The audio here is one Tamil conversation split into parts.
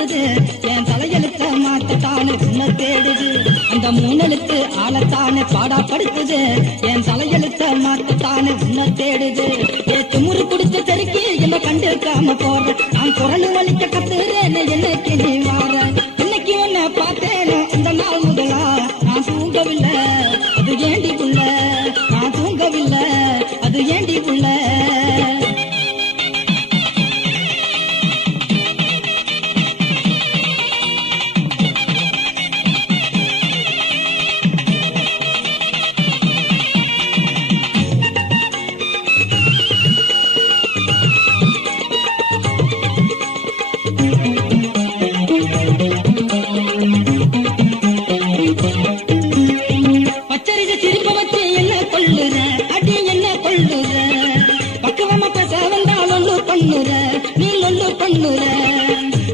பாடப்படுத்துது என் தலையெழுத்த மாத்தத்தானே உன்னை தேடுது அந்த மூணெழுத்து ஆளத்தானே பாடப்படுத்துது என் தலையெழுத்த மாத்தத்தானே உன்னை தேடுது திமுரு குடிச்ச தெருக்கி என்ன கண்டுக்காம போற நான் குரல் வலிக்க கத்துறேன் என்னைக்கு நீ வார இன்னைக்கு உன்னை பார்த்தேனோ அந்த நாள் முதலா நான் தூங்கவில்லை அது ஏண்டி புள்ள நான் தூங்கவில்லை அது ஏண்டி புள்ள பச்சரிசி சிரிப்ப வச்சு என்ன கொள்ளுற அடி என்ன கொள்ளுற பக்குவமா பேச வந்தால் ஒண்ணு பண்ணுற நீ ஒண்ணு பண்ணுற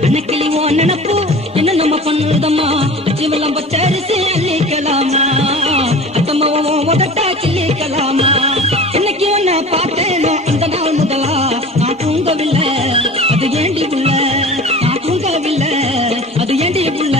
அன்னைக்கிளி ஓ நினப்பு என்ன நம்ம பண்ணுதம்மா சிவலம் பச்சரிசி அள்ளிக்கலாமா அத்தம்மா உதட்டா கிள்ளிக்கலாமா இன்னைக்கு என்ன பார்த்தேனோ அந்த நாள் முதலா நான் தூங்கவில்லை அது ஏண்டி புள்ள நான் தூங்கவில்லை அது ஏண்டி புள்ள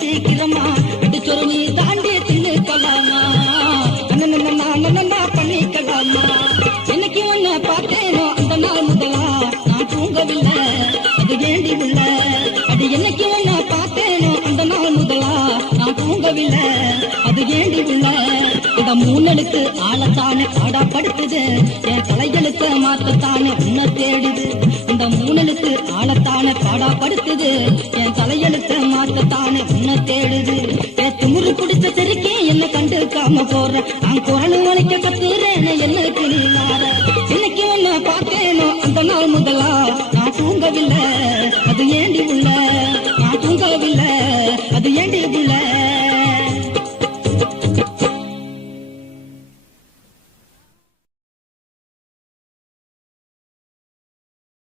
சீக்கிரமா அடிச்சொரு நீ தாண்டி தின்னுக்கலாமா பண்ணிக்கலாமா என்னைக்கு ஒன்ன பார்த்தேனோ அந்த நாள் முதலா நான் தூங்கவில்லை அது ஏண்டி உள்ள அது என்னைக்கு ஒன்ன பார்த்தேனோ அந்த நாள் முதலா நான் தூங்கவில்லை அது ஏண்டி உள்ள இந்த மூணெழுத்து ஆளத்தானே பாடப்படுத்துது என் தலையெழுத்த மாத்தத்தானே உன்னை தேடுது இந்த மூணெழுத்து ஆளத்தானே பாடப்படுத்துது என் தலையெழுத்த மாத்தத்தானே உன்னை தேடுது திமுரு குடிச்ச தெருக்கே என்ன கண்டுக்காம போற நான்